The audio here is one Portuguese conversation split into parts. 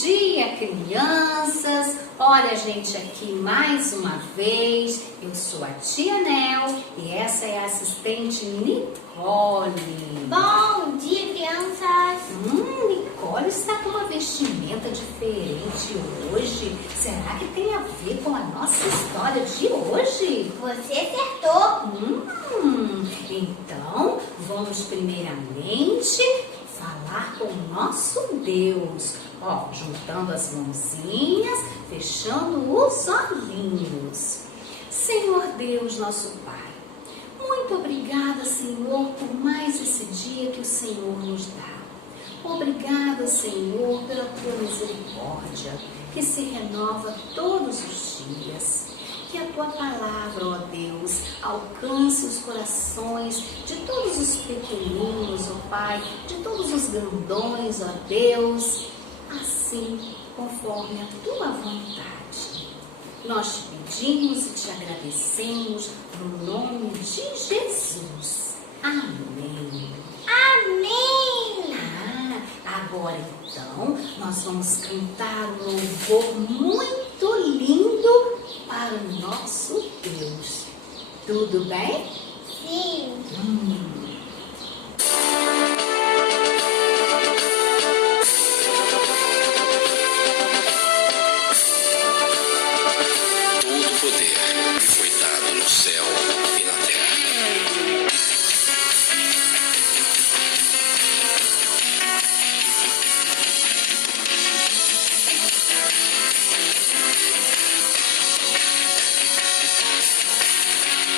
dia, crianças! Olha, gente, aqui mais uma vez. Eu sou a tia Nel e essa é a assistente Nicole. Bom dia, crianças! Nicole está com uma vestimenta diferente hoje. Será que tem a ver com a nossa história de hoje? Você acertou! Então, vamos primeiramente falar com o nosso Deus. Ó, juntando as mãozinhas, fechando os olhinhos. Senhor Deus, nosso Pai, muito obrigada, Senhor, por mais esse dia que o Senhor nos dá. Obrigada, Senhor, pela tua misericórdia, que se renova todos os dias. Que a tua palavra, ó Deus, alcance os corações de todos os pequeninos, ó Pai, de todos os grandões, ó Deus, assim conforme a tua vontade. Nós te pedimos e te agradecemos no nome de Jesus. Amém. Amém! Agora então, nós vamos cantar um louvor muito lindo para o nosso Deus. Tudo bem? Sim! Todo poder me foi dado no céu e na terra.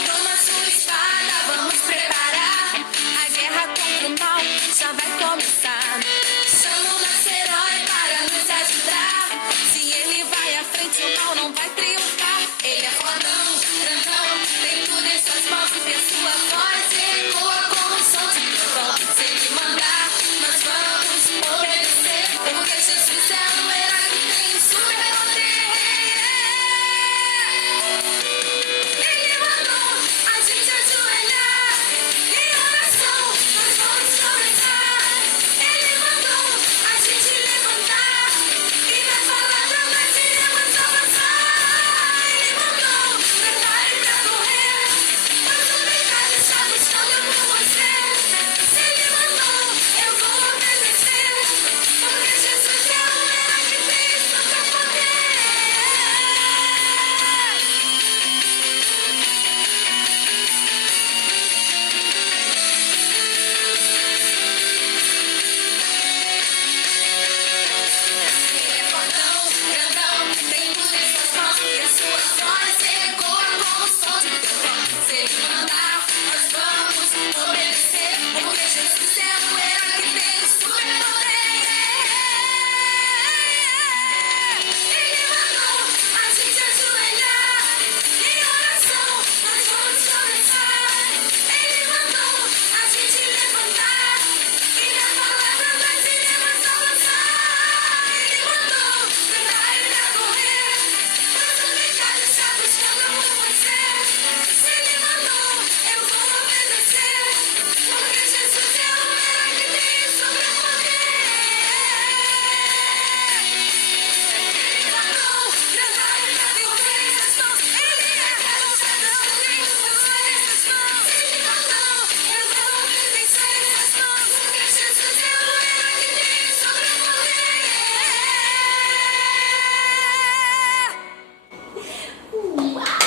Toma sua espada, vamos preparar. A guerra contra o mal já vai começar. Chama o nosso herói para nos ajudar. Se ele vai à frente, o mal não vai triunfar. Ele é fodão, grandão, tem tudo em suas mãos e a sua voz ecoa como um som de trovão. Se ele mandar, nós vamos obedecer, porque Jesus é um herói que tem superpoder. Ele mandou a gente ajoelhar em oração, nós vamos começar. Ele mandou a gente levantar e na palavra nós iremos avançar. Ele mandou prepare pra correr, pois o mercado está buscando por você. Se ele mandou, eu vou obedecer, porque Jesus é um herói que tem superpoder. Ele é fodão, grandão, tem tudo em suas mãos e a sua voz ecoa como o som de trovão. Se ele mandar, nós vamos obedecer, porque Jesus é um herói que tem superpoder. Ele mandou a gente ajoelhar em oração, nós vamos começar. Ele mandou a gente levantar e na palavra nós iremos avançar. Ele mandou prepare pra correr, pois o mercado está buscando por você. Se ele mandou, eu vou obedecer, porque Jesus é um herói que tem superpoder. Ele mandou prepare pra correr, ele é responsável, tem você nessas mãos. Ele mandou, eu vou obedecer nessas mãos, porque Jesus é um herói que tem superpoder. Uau!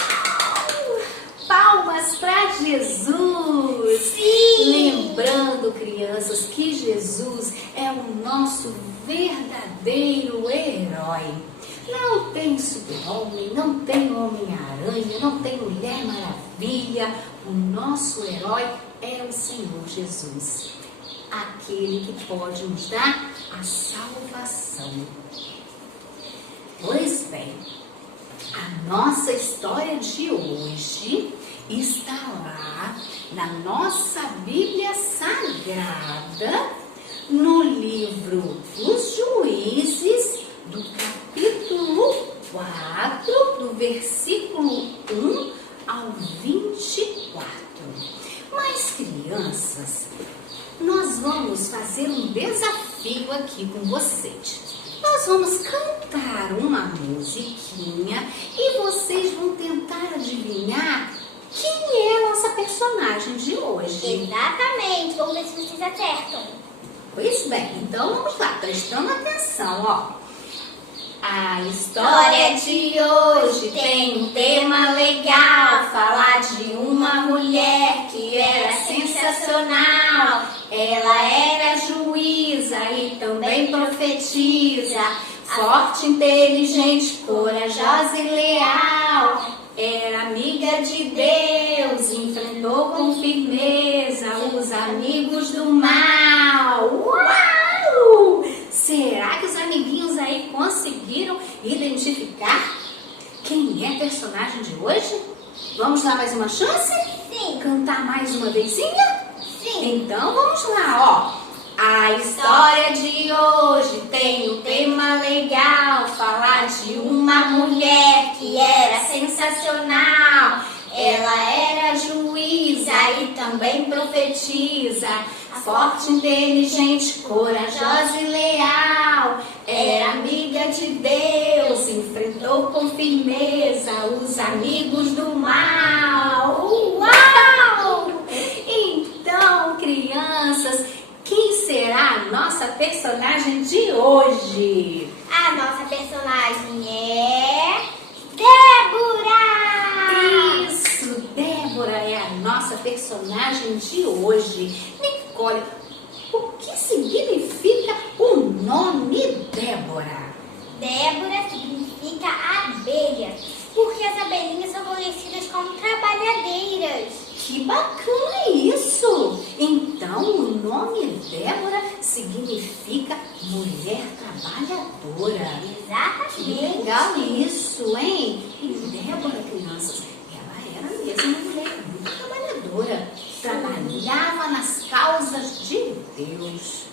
Palmas para Jesus! Sim! Lembrando, crianças, que Jesus é o nosso verdadeiro herói. Não tem super-homem, não tem Homem-Aranha, não tem Mulher Maravilha. O nosso herói é o Senhor Jesus, aquele que pode nos dar a salvação. Pois bem, a nossa história de hoje está lá na nossa Bíblia Sagrada, no livro dos Juízes, do capítulo 4, do versículo 1 ao 24. Mas, crianças, nós vamos fazer um desafio aqui com vocês. Nós vamos cantar uma musiquinha e vocês vão tentar adivinhar quem é a nossa personagem de hoje. Exatamente. Vamos ver se vocês acertam. Pois bem, então vamos lá, prestando atenção, ó. A história de hoje tem um tema legal, falar de uma mulher que era sensacional. Ela era juíza e também profetiza, forte, inteligente, corajosa e leal. Era amiga de Deus, enfrentou com firmeza os amigos do mal. Uau! Será que os amiguinhos aí conseguiram identificar quem é a personagem de hoje? Vamos dar mais uma chance? Sim. Cantar mais uma vezinha? Sim. Então vamos lá, ó. A história de hoje tem um tema legal, falar de uma mulher que era sensacional. Ela era juíza e também profetiza, forte, inteligente, corajosa e leal. Era amiga de Deus, enfrentou com firmeza os amigos do mal. Uau! Então, crianças, quem será a nossa personagem de hoje? A nossa personagem é Débora! Isso, Débora é a nossa personagem de hoje. Nicole, o que significa o nome Débora? Débora significa abelha, porque as abelhinhas são conhecidas como trabalhadeiras. Que bacana isso! Então, o nome Débora significa mulher trabalhadora. Que Exatamente. legal isso, hein? E Débora, crianças, ela era mesmo uma mulher muito trabalhadora. Trabalhava nas causas de Deus.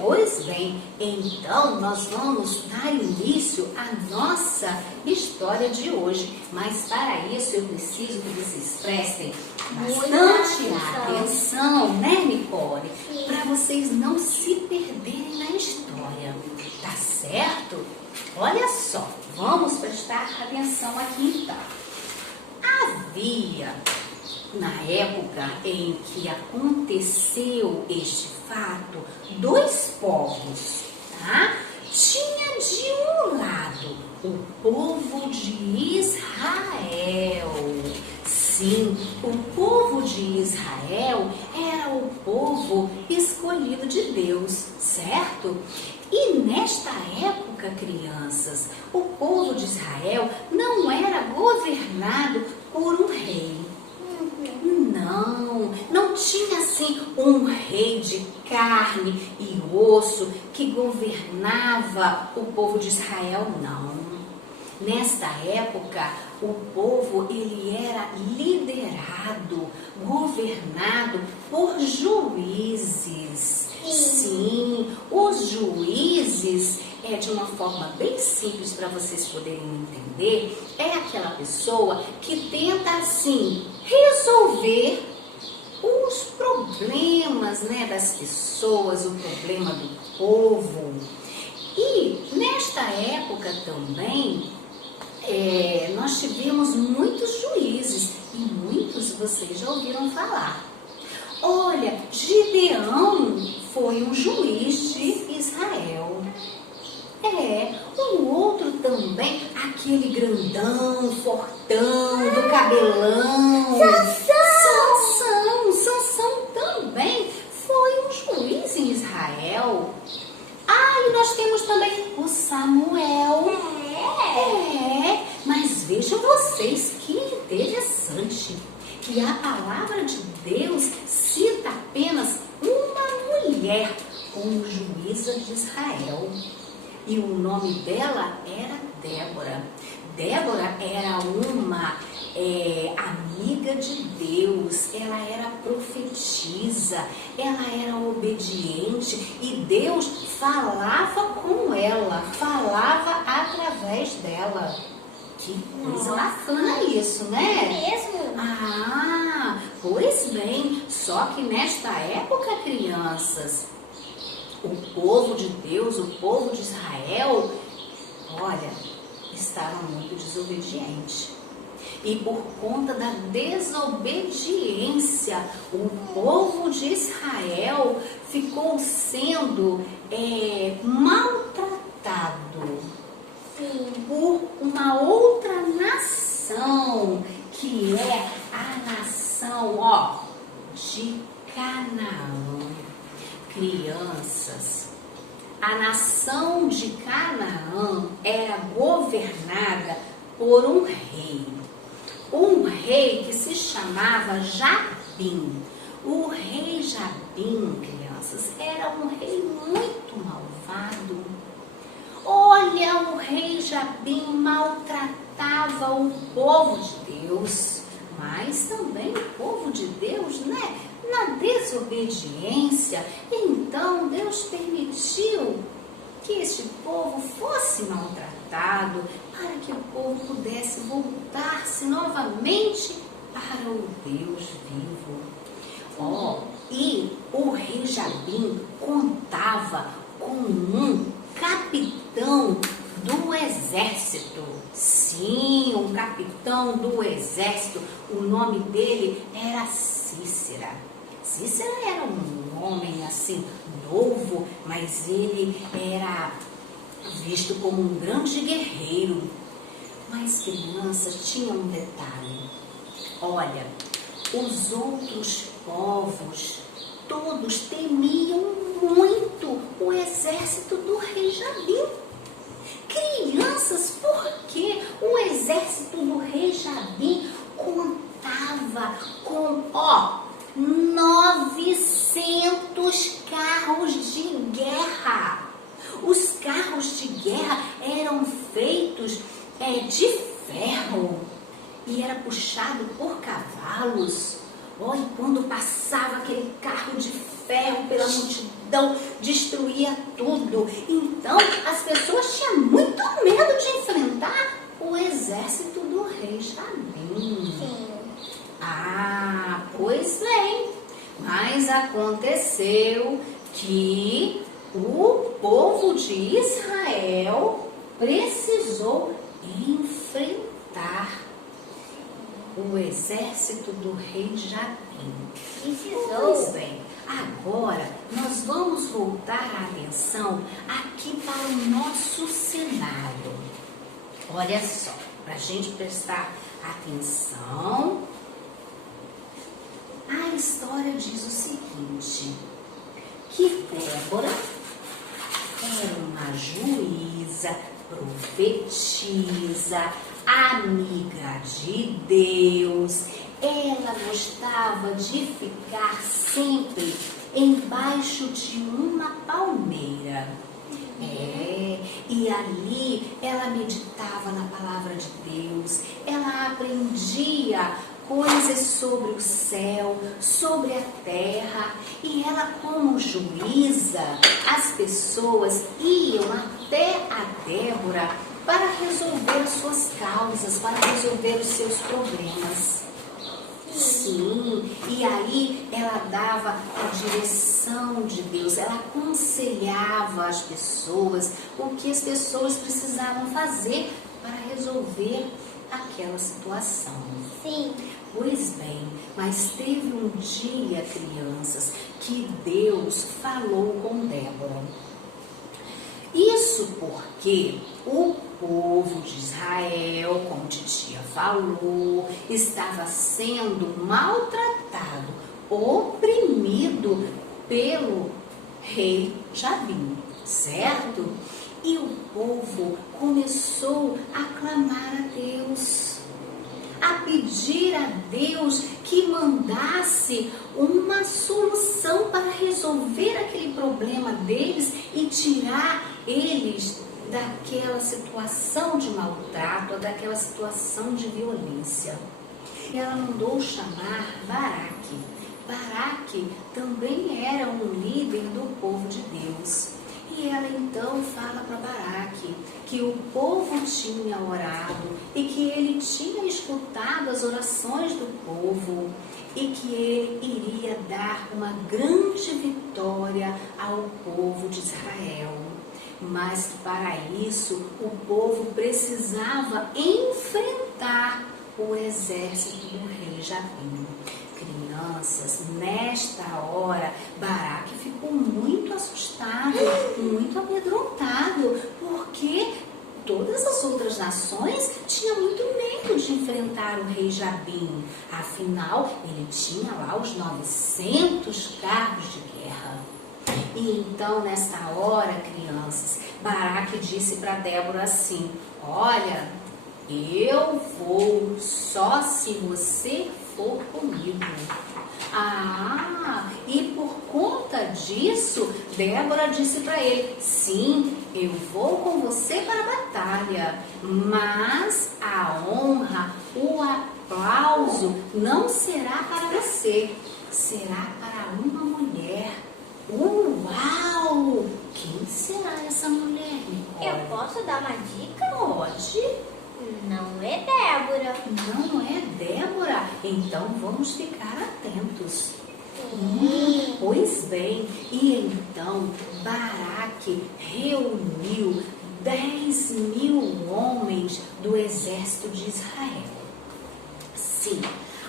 Pois bem, então nós vamos dar início à nossa história de hoje. Mas para isso eu preciso que vocês prestem bastante atenção, né, Nicole? Para vocês não se perderem na história, tá certo? Olha só, vamos prestar atenção aqui então. Havia, na época em que aconteceu este fato, dois povos, tá? Tinha de um lado o povo de Israel. Sim, o povo de Israel era o povo escolhido de Deus, certo? E nesta época, crianças, o povo de Israel não era governado por um rei. Não tinha assim um rei de carne e osso que governava o povo de Israel, não. Nesta época, o povo ele era liderado, governado por juízes. Sim, os juízes, de uma forma bem simples para vocês poderem entender, é aquela pessoa que tenta assim resolver os problemas, né, das pessoas, o problema do povo. E nesta época também nós tivemos muitos juízes e muitos vocês já ouviram falar. Olha, Gideão foi um juiz de Israel. Um outro também, aquele grandão, fortão, do cabelão. Sansão também foi um juiz em Israel. E nós temos também o Samuel. Mas vejam vocês que interessante que a palavra de Deus cita apenas uma mulher como juíza de Israel. E o nome dela era Débora. Débora era uma amiga de Deus, ela era profetisa, ela era obediente e Deus falava com ela, falava através dela. Que coisa bacana isso, né? É mesmo? Pois bem, só que nesta época, crianças, o povo de Deus, o povo de Israel, olha, estavam muito desobedientes. E por conta da desobediência, o povo de Israel ficou sendo maltratado por uma outra nação, que é a nação, de Canaã. Crianças, a nação de Canaã era governada por um rei que se chamava Jabim. O rei Jabim, crianças, era um rei muito malvado. Olha, o rei Jabim maltratava o povo de Deus, mas também o povo de Deus, na desobediência. Então Deus permitiu que este povo fosse maltratado para que o povo pudesse voltar-se novamente para o Deus vivo. E o rei Jabim contava com um capitão do exército. Sim, um capitão do exército. O nome dele era Cícera. Cícera era um homem assim, novo, mas ele era visto como um grande guerreiro. Mas, crianças, tinha um detalhe. Olha, os outros povos todos temiam muito o exército do rei Jabim. Crianças, porque o exército do rei Jabim contava com 900 carros de guerra. Os carros de guerra eram feitos de ferro e era puxado por cavalos. E quando passava aquele carro de ferro pela multidão, destruía tudo. Então as pessoas tinham muito medo de enfrentar o exército do rei Jabim. Sim. Pois bem, mas aconteceu que o povo de Israel precisou enfrentar o exército do rei Jabim. Pois bem, agora nós vamos voltar a atenção aqui para o nosso cenário. Olha só, para a gente prestar atenção, a história diz o seguinte, que Débora era uma juíza, profetisa, amiga de Deus. Ela gostava de ficar sempre embaixo de uma palmeira. E ali ela meditava na palavra de Deus, ela aprendia coisas sobre o céu, sobre a terra, e ela, como juíza, as pessoas iam até a Débora para resolver as suas causas, para resolver os seus problemas. Sim, e aí ela dava a direção de Deus, ela aconselhava as pessoas o que as pessoas precisavam fazer para resolver aquela situação. Sim. Pois bem, mas teve um dia, crianças, que Deus falou com Débora. Isso porque o povo de Israel, como titia falou, estava sendo maltratado, oprimido pelo rei Jabim, certo? E o povo começou a clamar a Deus, a pedir a Deus que mandasse uma solução para resolver aquele problema deles e tirar eles daquela situação de maltrato, daquela situação de violência. E ela mandou chamar Baraque. Baraque também era um líder do povo de Deus. E ela então fala para Baraque que o povo tinha orado e que ele tinha escutado as orações do povo e que ele iria dar uma grande vitória ao povo de Israel. Mas para isso o povo precisava enfrentar o exército do rei Jabim. Crianças, nesta hora, Baraque ficou muito assustado, muito amedrontado, porque todas as outras nações tinham muito medo de enfrentar o rei Jabim. Afinal, ele tinha lá os 900 carros de guerra. E então, nesta hora, crianças, Baraque disse para Débora assim: olha, eu vou só se você for comigo. E por conta disso, Débora disse para ele: sim, eu vou com você para a batalha, mas a honra, o aplauso não será para você, será para uma mulher. Uau! Quem será essa mulher, Nicole? Eu posso dar uma dica? Pode. Não é Débora. Não é Débora? Então vamos ficar atentos. Pois bem, e então Baraque reuniu 10.000 homens do exército de Israel. Sim,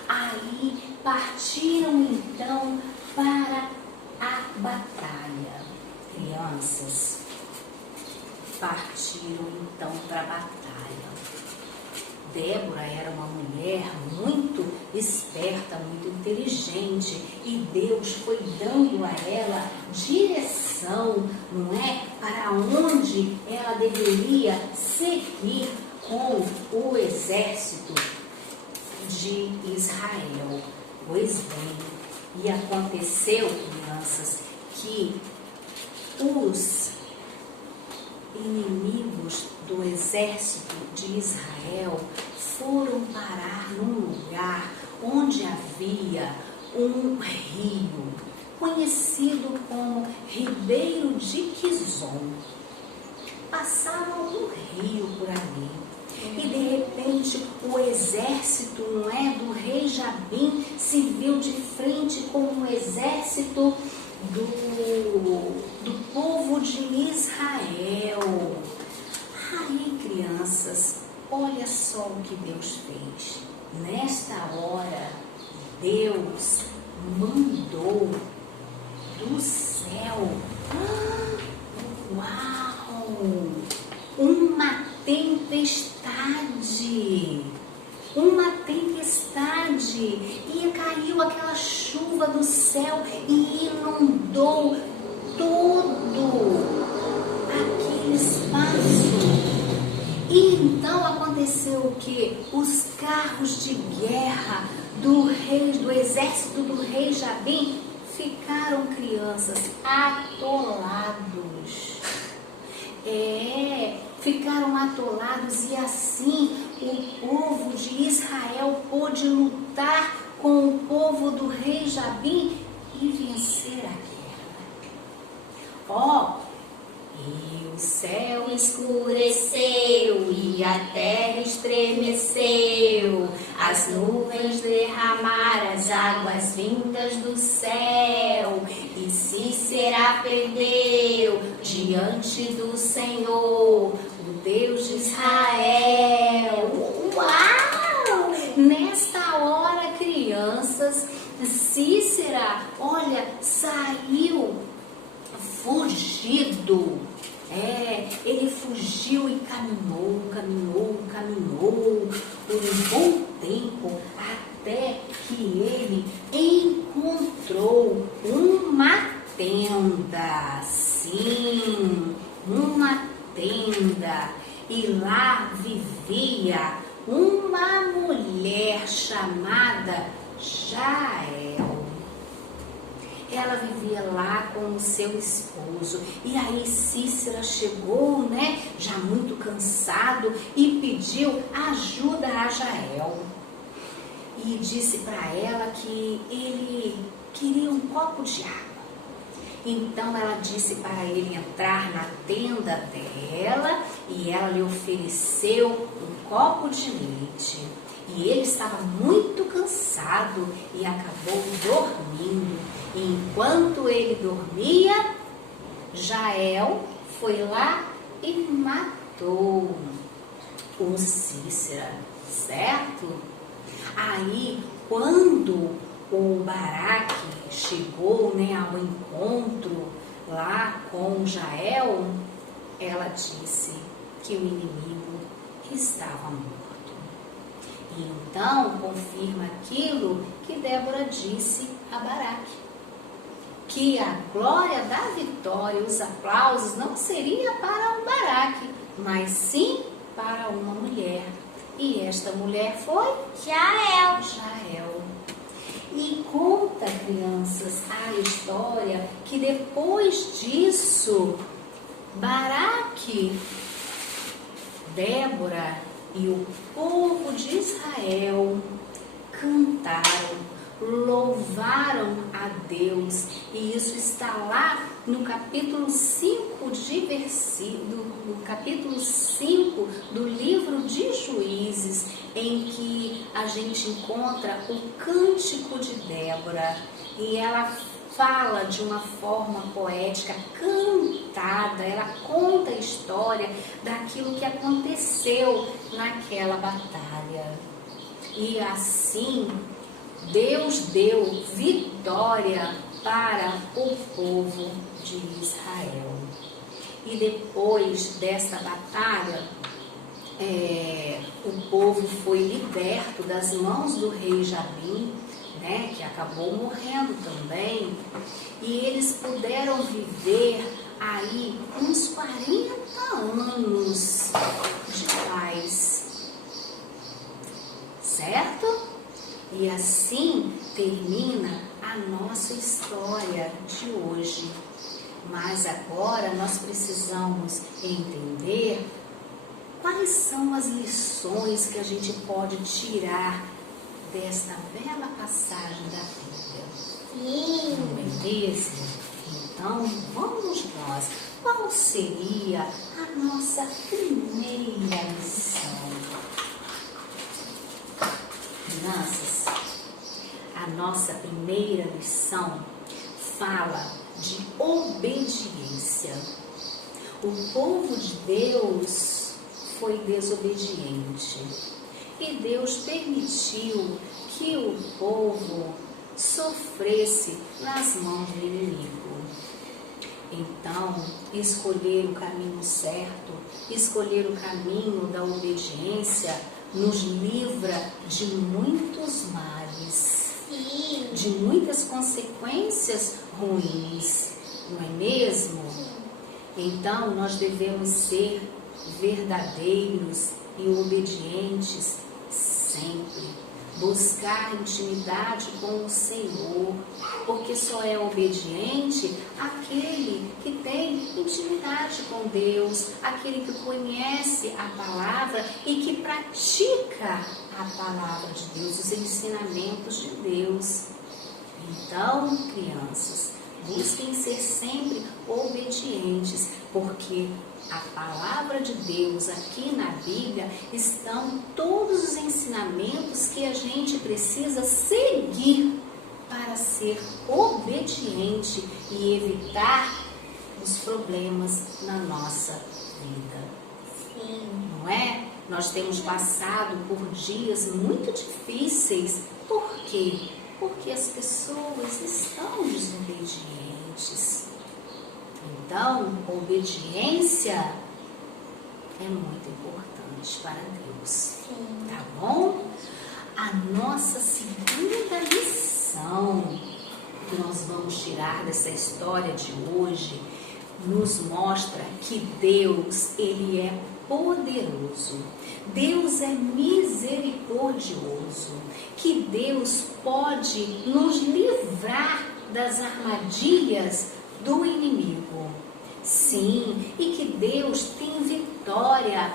aí partiram então para a batalha. Crianças, partiram então para a batalha. Débora era uma mulher muito esperta, muito inteligente, e Deus foi dando a ela direção, não é? Para onde ela deveria seguir com o exército de Israel. Pois bem, e aconteceu, crianças, que os inimigos do exército de Israel foram parar num lugar onde havia um rio, conhecido como Ribeiro de Quizon. Passava um rio por ali. E de repente o exército, não é, do rei Jabim se viu de frente com o exército do povo de Israel. Aí, crianças, olha só o que Deus fez. Nesta hora, Deus mandou do céu, uau, uma tempestade. Uma tempestade, e caiu aquela chuva do céu e inundou todo aquele espaço. E então aconteceu o que? Os carros de guerra do exército do rei Jabim ficaram, crianças, atolados. Ficaram atolados, e assim o povo de Israel pôde lutar com o povo do rei Jabim e vencer a guerra. E o céu escureceu e a terra estremeceu, as nuvens derramaram as águas vindas do céu, e Cícera perdeu diante do Senhor, o Deus de Israel. Uau! Nesta hora, crianças, Cícera, olha, saiu fugido. Ele fugiu e caminhou por um bom tempo, até que ele encontrou uma tenda. Sim, uma tenda. E lá vivia uma mulher chamada Jael. Ela vivia lá com o seu esposo. E aí Cícera chegou, né, já muito cansado, e pediu ajuda a Jael. E disse para ela que ele queria um copo de água. Então ela disse para ele entrar na tenda dela e ela lhe ofereceu um copo de leite. E ele estava muito cansado e acabou dormindo. E enquanto ele dormia, Jael foi lá e matou o Sísera, certo? Aí, quando o Baraque chegou, ao encontro lá com Jael, ela disse que o inimigo estava morto. E então confirma aquilo que Débora disse a Baraque, que a glória da vitória, os aplausos não seria para o Baraque, mas sim para uma mulher. E esta mulher foi Jael. E conta, crianças, a história que depois disso, Baraque, Débora e o povo de Israel cantaram, louvaram a Deus. E isso está lá no capítulo 5 no capítulo 5 do livro de Juízes, em que a gente encontra o cântico de Débora. E ela fala de uma forma poética, cantada, ela conta a história daquilo que aconteceu naquela batalha. E assim, Deus deu vitória para o povo de Israel. E depois desta batalha, o povo foi liberto das mãos do rei Jabim, que acabou morrendo também, e eles puderam viver aí uns 40 anos de paz, certo? E assim termina a nossa história de hoje. Mas agora nós precisamos entender quais são as lições que a gente pode tirar desta bela passagem da Bíblia. Sim. Não é mesmo? Então, vamos nós. Qual seria a nossa primeira lição? Crianças, a nossa primeira lição fala de obediência. O povo de Deus foi desobediente e Deus permitiu que o povo sofresse nas mãos do inimigo. Então, escolher o caminho certo, escolher o caminho da obediência nos livra de muitos males, Sim. de muitas consequências ruins, não é mesmo? Então, nós devemos ser verdadeiros e obedientes sempre. Buscar intimidade com o Senhor, porque só é obediente aquele que tem intimidade com Deus, aquele que conhece a palavra e que pratica a palavra de Deus, os ensinamentos de Deus. Então, crianças, busquem ser sempre obedientes, porque a palavra de Deus aqui na Bíblia estão todos os ensinamentos que a gente precisa seguir para ser obediente e evitar os problemas na nossa vida. Sim. Não é? Nós temos passado por dias muito difíceis. Por quê? Porque as pessoas estão desobedientes. Então, obediência é muito importante para Deus. Sim. Tá bom? A nossa segunda lição que nós vamos tirar dessa história de hoje nos mostra que Deus, Ele é poderoso. Deus é misericordioso. Que Deus pode nos livrar das armadilhas do inimigo. Sim, e que Deus tem vitória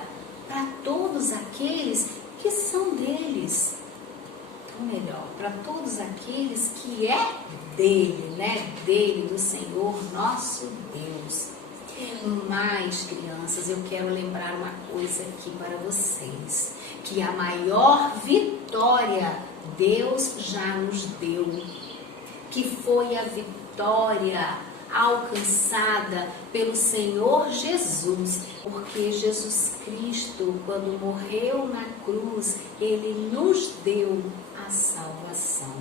para todos aqueles que são deles. Ou melhor, melhor, para todos aqueles que é dele, né? Dele, do Senhor nosso Deus. Mas, crianças, eu quero lembrar uma coisa aqui para vocês, que a maior vitória Deus já nos deu, que foi a vitória alcançada pelo Senhor Jesus, porque Jesus Cristo, quando morreu na cruz, Ele nos deu a salvação.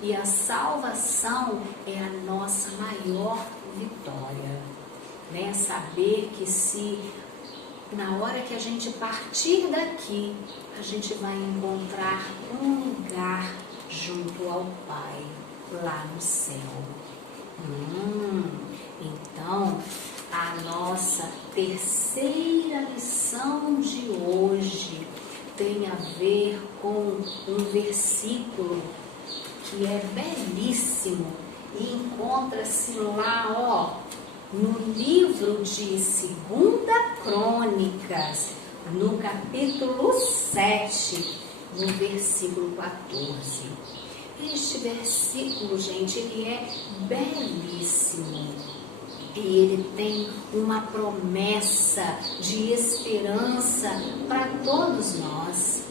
E a salvação é a nossa maior vitória, né? Saber que se na hora que a gente partir daqui, a gente vai encontrar um lugar junto ao Pai, lá no céu. Então, a nossa terceira lição de hoje tem a ver com um versículo que é belíssimo e encontra-se lá, no livro de 2 Crônicas, no capítulo 7, no versículo 14. Este versículo, gente, ele é belíssimo e ele tem uma promessa de esperança para todos nós.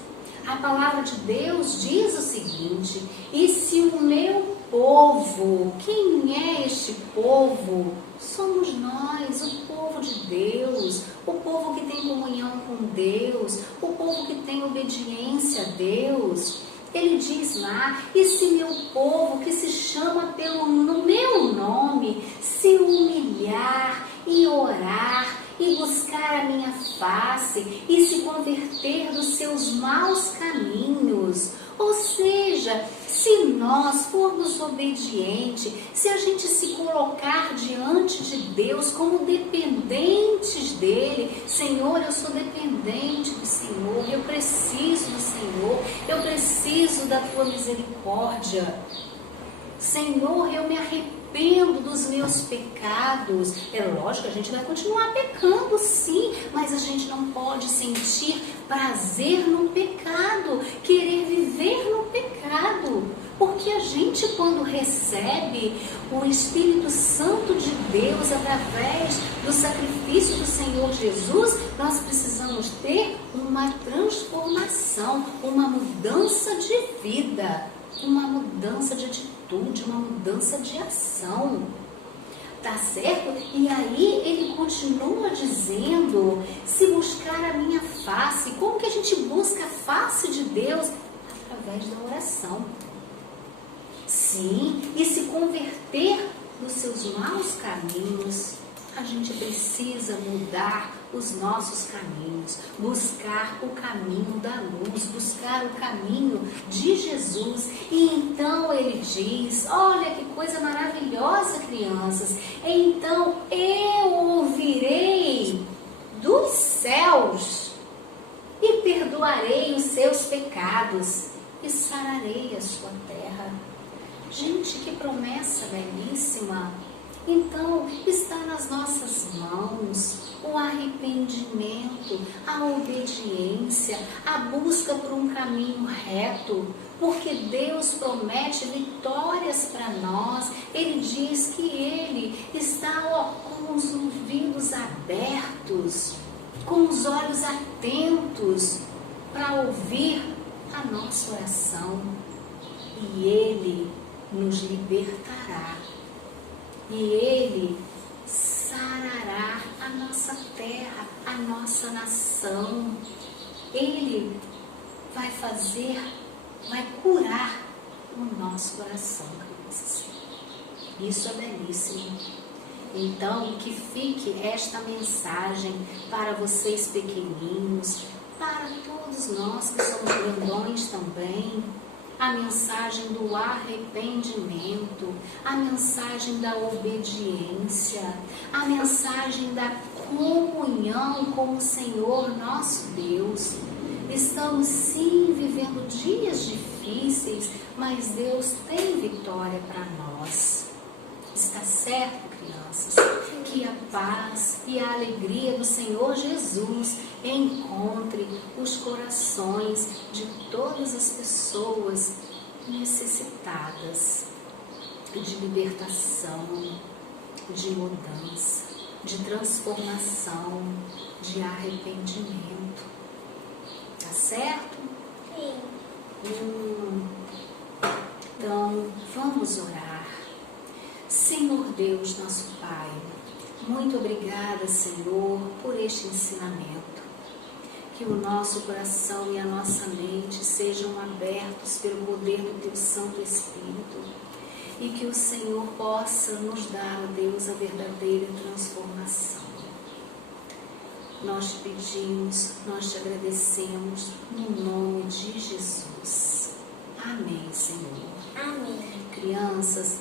A palavra de Deus diz o seguinte: e se o meu povo, quem é este povo? Somos nós, o povo de Deus, o povo que tem comunhão com Deus, o povo que tem obediência a Deus. Ele diz lá: e se meu povo, que se chama no meu nome, se humilhar e orar e buscar a minha face e se converter dos seus maus caminhos. Ou seja, se nós formos obedientes, se a gente se colocar diante de Deus como dependentes dele, Senhor, eu sou dependente do Senhor, eu preciso do Senhor, eu preciso da tua misericórdia. Senhor, eu me arrependo dos meus pecados. É lógico, a gente vai continuar pecando, sim, mas a gente não pode sentir prazer no pecado, querer viver no pecado, porque a gente, quando recebe o Espírito Santo de Deus através do sacrifício do Senhor Jesus, nós precisamos ter uma transformação, uma mudança de vida, uma mudança de atitude, uma mudança de ação. Tá certo? E aí ele continua dizendo: se buscar a minha face. Como que a gente busca a face de Deus? Através da oração. Sim, e se converter dos seus maus caminhos. A gente precisa mudar os nossos caminhos, buscar o caminho da luz, buscar o caminho de Jesus. E então ele diz: olha que coisa maravilhosa, crianças, então eu ouvirei dos céus e perdoarei os seus pecados e sararei a sua terra. Gente, que promessa belíssima! Então, está nas nossas mãos o arrependimento, a obediência, a busca por um caminho reto, porque Deus promete vitórias para nós. Ele diz que Ele está com os ouvidos abertos, com os olhos atentos para ouvir a nossa oração, e Ele nos libertará. E Ele sarará a nossa terra, a nossa nação. Ele vai curar o nosso coração, crianças. Isso é belíssimo. Então, que fique esta mensagem para vocês pequeninos, para todos nós que somos grandões também. A mensagem do arrependimento, a mensagem da obediência, a mensagem da comunhão com o Senhor nosso Deus. Estamos sim vivendo dias difíceis, mas Deus tem vitória para nós. Está certo, crianças? Que a paz e a alegria do Senhor Jesus encontre os corações de todas as pessoas necessitadas de libertação, de mudança, de transformação, de arrependimento. Tá certo? Sim. Então, vamos orar. Senhor Deus, nosso Pai, muito obrigada, Senhor, por este ensinamento. Que o nosso coração e a nossa mente sejam abertos pelo poder do Teu Santo Espírito e que o Senhor possa nos dar, ó Deus, a verdadeira transformação. Nós te pedimos, nós te agradecemos, no nome de Jesus. Amém, Senhor. Amém. Crianças,